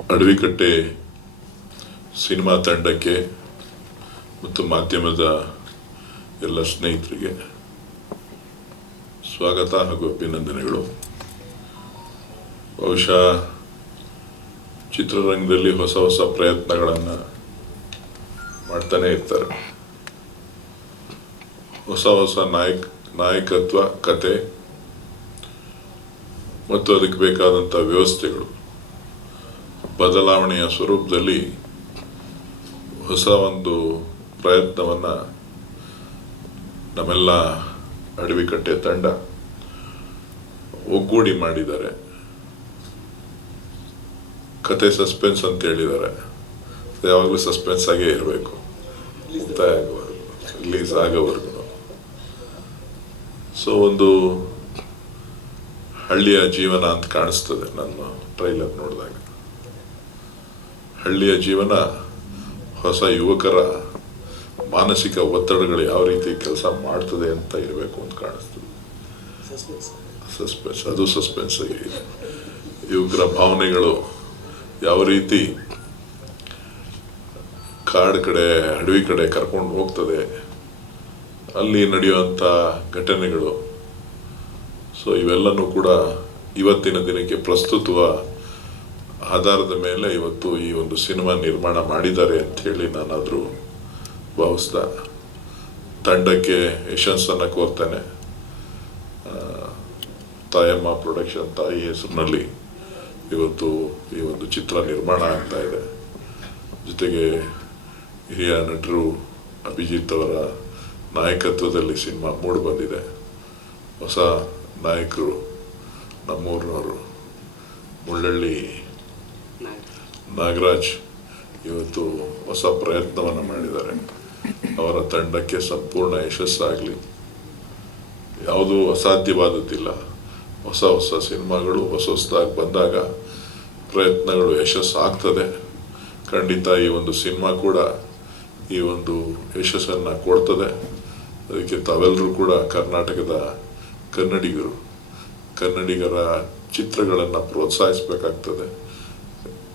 ಅಡವಿಕಟ್ಟೆ cinema ತಂಡಕ್ಕೆ ಮತ್ತು ಮಾಧ್ಯಮದ ಎಲ್ಲ ಸ್ನೇಹಿತರಿಗೆ ಸ್ವಾಗತ ಹಾಗೂ ಅಭಿನಂದನೆಗಳು. ಬಹುಶಃ ಚಿತ್ರರಂಗದಲ್ಲಿ ಹೊಸ ಹೊಸ ಪ್ರಯತ್ನಗಳನ್ನು ಮಾಡ್ತಾನೆ ಇರ್ತಾರೆ. ಹೊಸ ಹೊಸ ನಾಯಕ್, ನಾಯಕತ್ವ, ಕತೆ ಮತ್ತು ಅದಕ್ಕೆ ಬೇಕಾದಂಥ ವ್ಯವಸ್ಥೆಗಳು. ಬದಲಾವಣೆಯ ಸ್ವರೂಪದಲ್ಲಿ ಹೊಸ ಒಂದು ಪ್ರಯತ್ನವನ್ನು ನಮ್ಮೆಲ್ಲ ಅಡವಿಕಟ್ಟೆ ತಂಡ ಒಗ್ಗೂಡಿ ಮಾಡಿದ್ದಾರೆ. ಕತೆ ಸಸ್ಪೆನ್ಸ್ ಅಂತ ಹೇಳಿದ್ದಾರೆ. ಯಾವಾಗಲೂ ಸಸ್ಪೆನ್ಸ್ ಆಗೇ ಇರಬೇಕು. ರಿಲೀಸ್ ಆಗೋವರೆಗೂ. ಸೊ, ಒಂದು ಹಳ್ಳಿಯ ಜೀವನ ಅಂತ ಕಾಣಿಸ್ತದೆ ನನ್ನ ಟ್ರೈಲರ್ ನೋಡಿದಾಗ. ಹಳ್ಳಿಯ ಜೀವನ ಹೊಸ ಯುವಕರ ಮಾನಸಿಕ ಒತ್ತಡಗಳು ಯಾವ ರೀತಿ ಕೆಲಸ ಮಾಡ್ತದೆ ಅಂತ ಇರಬೇಕು ಅಂತ ಕಾಣಿಸ್ತದೆ. ಸಸ್ಪೆನ್ಸ್ ಅದು ಸಸ್ಪೆನ್ಸ್. ಯುವಕರ ಭಾವನೆಗಳು ಯಾವ ರೀತಿ ಕಾಡು ಕಡೆ, ಅಡವಿ ಕಡೆ ಕರ್ಕೊಂಡು ಹೋಗ್ತದೆ, ಅಲ್ಲಿ ನಡೆಯುವಂಥ ಘಟನೆಗಳು. ಸೊ ಇವೆಲ್ಲನೂ ಕೂಡ ಇವತ್ತಿನ ದಿನಕ್ಕೆ ಪ್ರಸ್ತುತವ ಆಧಾರದ ಮೇಲೆ ಇವತ್ತು ಈ ಒಂದು ಸಿನಿಮಾ ನಿರ್ಮಾಣ ಮಾಡಿದ್ದಾರೆ ಅಂತ ಹೇಳಿ ನಾನಾದರೂ ಭಾವಿಸ್ತಾ ತಂಡಕ್ಕೆ ಯಶಸ್ಸನ್ನು ಕೋರ್ತೇನೆ. ತಾಯಮ್ಮ ಪ್ರೊಡಕ್ಷನ್ ತಾಯಿ ಹೆಸರಿನಲ್ಲಿ ಇವತ್ತು ಈ ಒಂದು ಚಿತ್ರ ನಿರ್ಮಾಣ ಆಗ್ತಾ ಇದೆ. ಜೊತೆಗೆ ಹಿರಿಯ ನಟರು ಅಭಿಜಿತ್ ಅವರ ನಾಯಕತ್ವದಲ್ಲಿ ಸಿನಿಮಾ ಮೂಡಿ ಬಂದಿದೆ. ಹೊಸ ನಾಯಕರು ನಮ್ಮೂರಿನವರು ಮುಳ್ಳಳ್ಳಿ ನಾಗರಾಜ್ ಇವತ್ತು ಹೊಸ ಪ್ರಯತ್ನವನ್ನು ಮಾಡಿದ್ದಾರೆ. ಅವರ ತಂಡಕ್ಕೆ ಸಂಪೂರ್ಣ ಯಶಸ್ಸಾಗಲಿ ಯಾವುದೂ ಅಸಾಧ್ಯವಾದದ್ದಿಲ್ಲ. ಹೊಸ ಹೊಸ ಸಿನಿಮಾಗಳು, ಹೊಸ ಹೊಸದಾಗಿ ಬಂದಾಗ ಪ್ರಯತ್ನಗಳು ಯಶಸ್ಸು ಆಗ್ತದೆ. ಖಂಡಿತ ಈ ಒಂದು ಸಿನಿಮಾ ಕೂಡ ಈ ಒಂದು ಯಶಸ್ಸನ್ನು ಕೊಡ್ತದೆ. ಅದಕ್ಕೆ ತಾವೆಲ್ಲರೂ ಕೂಡ ಕರ್ನಾಟಕದ ಕನ್ನಡಿಗರು, ಕನ್ನಡಿಗರ ಚಿತ್ರಗಳನ್ನು ಪ್ರೋತ್ಸಾಹಿಸಬೇಕಾಗ್ತದೆ.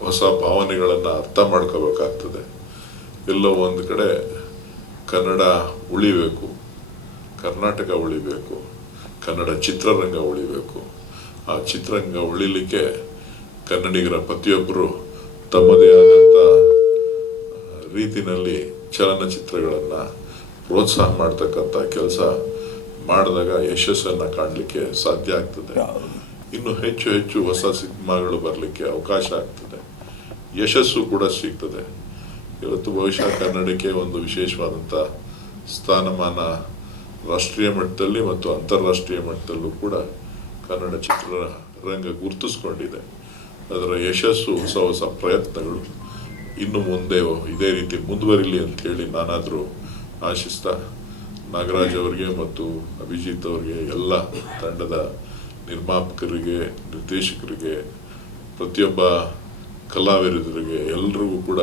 ಹೊಸ ಭಾವನೆಗಳನ್ನು ಅರ್ಥ ಮಾಡ್ಕೋಬೇಕಾಗ್ತದೆ. ಎಲ್ಲೋ ಒಂದು ಕಡೆ ಕನ್ನಡ ಉಳಿಬೇಕು ಕರ್ನಾಟಕ ಉಳಿಬೇಕು ಕನ್ನಡ ಚಿತ್ರರಂಗ ಉಳಿಬೇಕು. ಆ ಚಿತ್ರರಂಗ ಉಳಿಲಿಕ್ಕೆ ಕನ್ನಡಿಗರ ಪ್ರತಿಯೊಬ್ಬರು ತಮ್ಮದೇ ಆದಂಥ ರೀತಿಯಲ್ಲಿ ಚಲನಚಿತ್ರಗಳನ್ನು ಪ್ರೋತ್ಸಾಹ ಮಾಡ್ತಕ್ಕಂಥ ಕೆಲಸ ಮಾಡಿದಾಗ ಯಶಸ್ಸನ್ನು ಕಾಣಲಿಕ್ಕೆ ಸಾಧ್ಯ ಆಗ್ತದೆ. ಇನ್ನು ಹೆಚ್ಚು ಹೆಚ್ಚು ಹೊಸ ಸಿನಿಮಾಗಳು ಬರಲಿಕ್ಕೆ ಅವಕಾಶ ಆಗ್ತದೆ. ಯಶಸ್ಸು ಕೂಡ ಸಿಗ್ತದೆ. ಇವತ್ತು ಬಹುಶಃ ಕನ್ನಡಕ್ಕೆ ಒಂದು ವಿಶೇಷವಾದಂಥ ಸ್ಥಾನಮಾನ ರಾಷ್ಟ್ರೀಯ ಮಟ್ಟದಲ್ಲಿ ಮತ್ತು ಅಂತಾರಾಷ್ಟ್ರೀಯ ಮಟ್ಟದಲ್ಲೂ ಕೂಡ ಕನ್ನಡ ಚಿತ್ರರಂಗ ಗುರುತಿಸ್ಕೊಂಡಿದೆ. ಅದರ ಯಶಸ್ಸು ಹೊಸ ಹೊಸ ಪ್ರಯತ್ನಗಳು. ಇನ್ನು ಮುಂದೆ ಇದೇ ರೀತಿ ಮುಂದುವರಿಲಿ ಅಂತ ಹೇಳಿ ನಾನಾದರೂ ಆಶಿಸ್ತಾ ನಾಗರಾಜ್ ಅವರಿಗೆ ಮತ್ತು ಅಭಿಜಿತ್ ಅವರಿಗೆ ಎಲ್ಲ ತಂಡದ ನಿರ್ಮಾಪಕರಿಗೆ, ನಿರ್ದೇಶಕರಿಗೆ ಪ್ರತಿಯೊಬ್ಬ ಕಲಾವಿದರಿಗೆ ಎಲ್ರಿಗೂ ಕೂಡ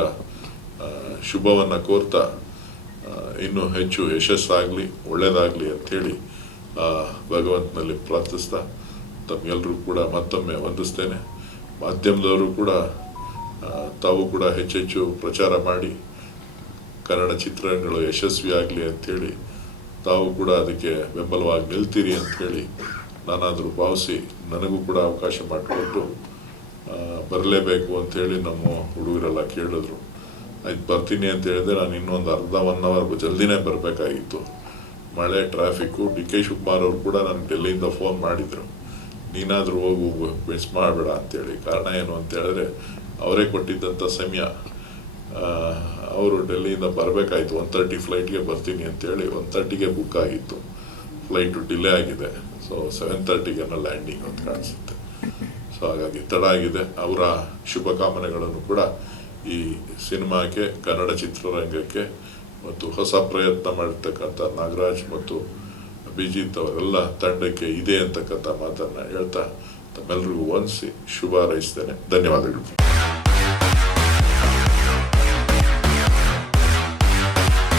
ಶುಭವನ್ನು ಕೋರ್ತಾ ಇನ್ನೂ ಹೆಚ್ಚು ಯಶಸ್ಸಾಗಲಿ ಒಳ್ಳೆಯದಾಗಲಿ ಅಂಥೇಳಿ ಭಗವಂತನಲ್ಲಿ ಪ್ರಾರ್ಥಿಸ್ತಾ ತಮ್ಮೆಲ್ಲರೂ ಕೂಡ ಮತ್ತೊಮ್ಮೆ ವಂದಿಸ್ತೇನೆ. ಮಾಧ್ಯಮದವರು ಕೂಡ ತಾವು ಕೂಡ ಹೆಚ್ಚೆಚ್ಚು ಪ್ರಚಾರ ಮಾಡಿ, ಕನ್ನಡ ಚಿತ್ರಗಳು ಯಶಸ್ವಿಯಾಗಲಿ ಅಂಥೇಳಿ, ತಾವು ಕೂಡ ಅದಕ್ಕೆ ಬೆಂಬಲವಾಗಿ ನಿಲ್ತೀರಿ ಅಂಥೇಳಿ ನಾನಾದರೂ ಭಾವಿಸಿ ನನಗೂ ಕೂಡ ಅವಕಾಶ ಮಾಡಿಕೊಟ್ಟು ಬರಲೇಬೇಕು ಅಂಥೇಳಿ ನಮ್ಮ ಹುಡುಗರೆಲ್ಲ ಕೇಳಿದ್ರು. ಆಯ್ತು, ಬರ್ತೀನಿ ಅಂತ ಹೇಳಿದ್ರೆ ನಾನು ಇನ್ನೊಂದು ಅರ್ಧ ಒನ್ ಅವರ್ ಜಲ್ದಿನೇ ಬರಬೇಕಾಗಿತ್ತು. ಮಳೆ ಟ್ರಾಫಿಕ್ಕು ಡಿ ಕೆ ಶಿವಕುಮಾರ್ ಅವರು ಕೂಡ ನಾನು ಡೆಲ್ಲಿಯಿಂದ ಫೋನ್ ಮಾಡಿದರು. ನೀನಾದರೂ ಹೋಗು ಮಿಸ್ ಮಾಡಬೇಡ ಅಂತೇಳಿ ಕಾರಣ ಏನು ಅಂತ ಹೇಳಿದ್ರೆ, ಅವರೇ ಕೊಟ್ಟಿದ್ದಂಥ ಸಮಯ. ಅವರು ಡೆಲ್ಲಿಯಿಂದ ಬರಬೇಕಾಯಿತು. ಒನ್ ತರ್ಟಿ ಫ್ಲೈಟ್ಗೆ ಬರ್ತೀನಿ ಅಂತೇಳಿ ಒನ್ ತರ್ಟಿಗೆ ಬುಕ್ ಆಗಿತ್ತು. ಫ್ಲೈಟು ಡಿಲೇ ಆಗಿದೆ. ಸೊ ಸೆವೆನ್ ತರ್ಟಿಗೆನೋ ಲ್ಯಾಂಡಿಂಗ್ ಅಂತ ಕಾಣಿಸುತ್ತೆ. ಸೊ ಹಾಗಾಗಿ ತಡ ಆಗಿದೆ ಅವರ ಶುಭಕಾಮನೆಗಳನ್ನು ಕೂಡ ಈ ಸಿನಿಮಾಕ್ಕೆ, ಕನ್ನಡ ಚಿತ್ರರಂಗಕ್ಕೆ ಮತ್ತು ಹೊಸ ಪ್ರಯತ್ನ ಮಾಡಿರ್ತಕ್ಕಂಥ ನಾಗರಾಜ್ ಮತ್ತು ಅಭಿಜಿತ್ ಅವರೆಲ್ಲ ತಂಡಕ್ಕೆ ಇದೆ ಅಂತಕ್ಕಂಥ ಮಾತನ್ನು ಹೇಳ್ತಾ ತಮ್ಮೆಲ್ಲರಿಗೂ ವಂದಿಸಿ ಶುಭ ಹಾರೈಸ್ತೇನೆ. ಧನ್ಯವಾದಗಳು.